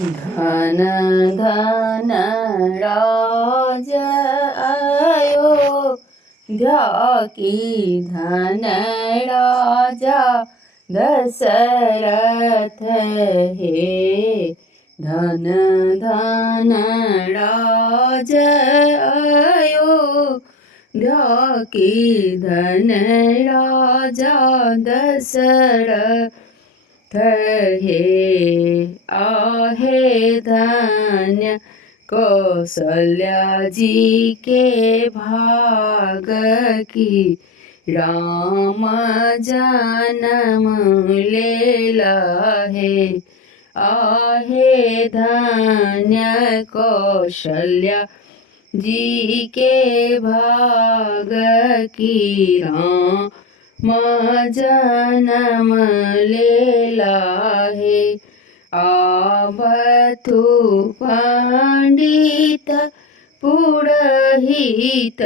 धन धन राज अयोध्या की धन राजा दशरथ हे। धन धन राज अयोध्या की धन राजा दशरथ हे। आहे धन्य कौशल्या जी के भाग की राम जन्म लेला है। आहे धन्य कौशल्या जी के भाग की राम जन्म लेला है। आवतु पंडित पुरोहित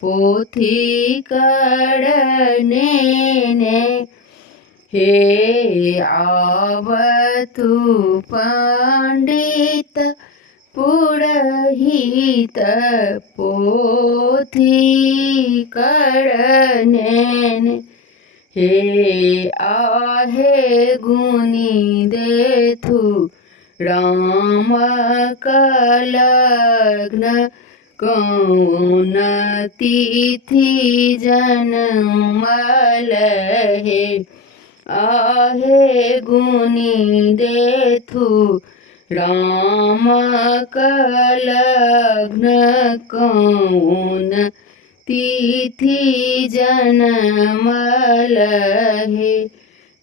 पोथी करने हे। आवतु पंडित पुरोहित पोथी करने हे। आहे गुनी देथु राम कलग्न कौन तिथि जन्मल हे। आहे गुनी देथु राम कलग्न कौन तिथि जन्मल हे।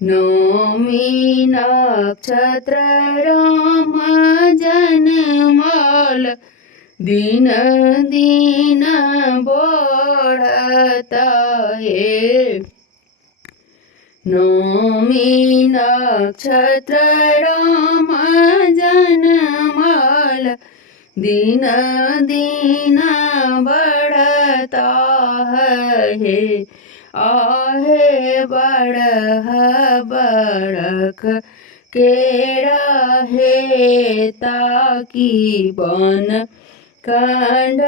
नौमी नक्षत्र राम जन्मल दिन दिन बढ़ता है। नौमी नक्षत्र राम जन्मल दिन दिन बढ़ता है। आहे बड़ख केड़ा है ताकि बन खंड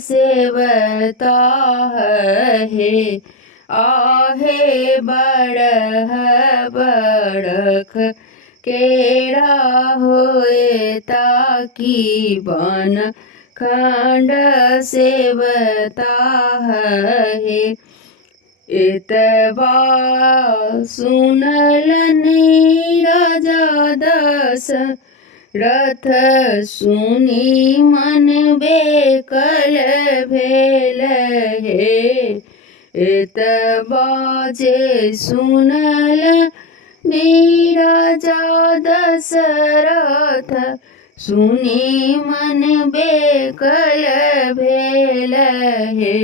सेवता है। आहे बड़ख केड़ा होए ताकि बन खंड सेवता है। एतबा सुनल राजा दशरथ सुनी मन बेकल भेल हे। एतबा जे सुनल राजा दशरथ सुनी मन बेकल भेल हे।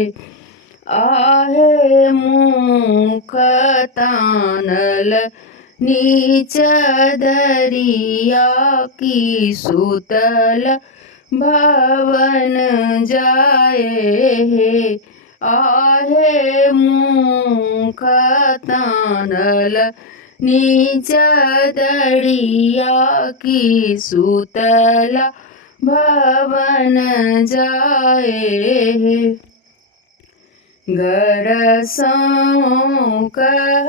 आहे मुख तानल नीच दरिया की सुतल भवन जाए हे। आहे मुख तानल नीच दरिया की सुतल भवन जाए हे। घर कह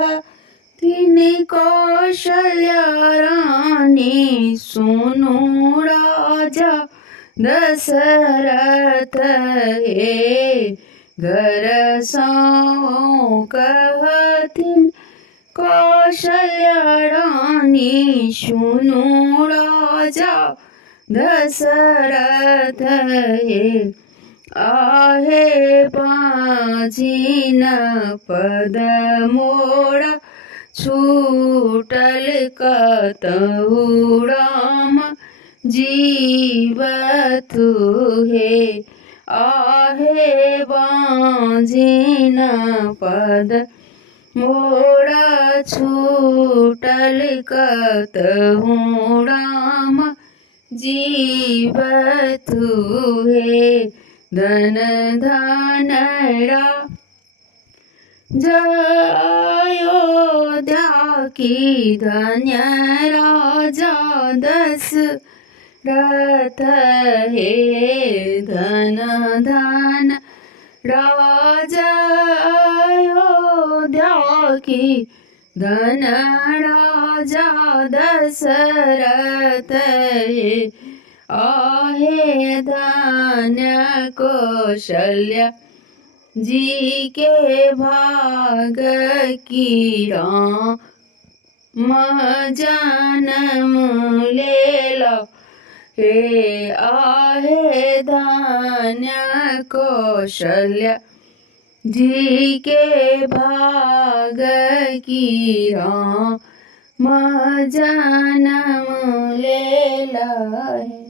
तीन कौशल्या रानी सुनु राजा दशरथ हे। घर कह तीन कौशल्या रानी सुनु राजा दशरथ हे। आहे पाँचीन पद मोड़ा छूटल कतहु राम जीवतु हे। आहे बाँझिन पद मोड़ा छूटल कतहु राम जीवतु हे। धन धन अयोध्या की धन्य राजा दशरथ रथ हे धन धान राजा अयोध्या की धन राजा दशरथ हे आहे धान्य कौशल्या जी के भाग की राम जन्म लेला हे आहे धान्य कौशल्या जी के भाग की राम जन्म लेला है।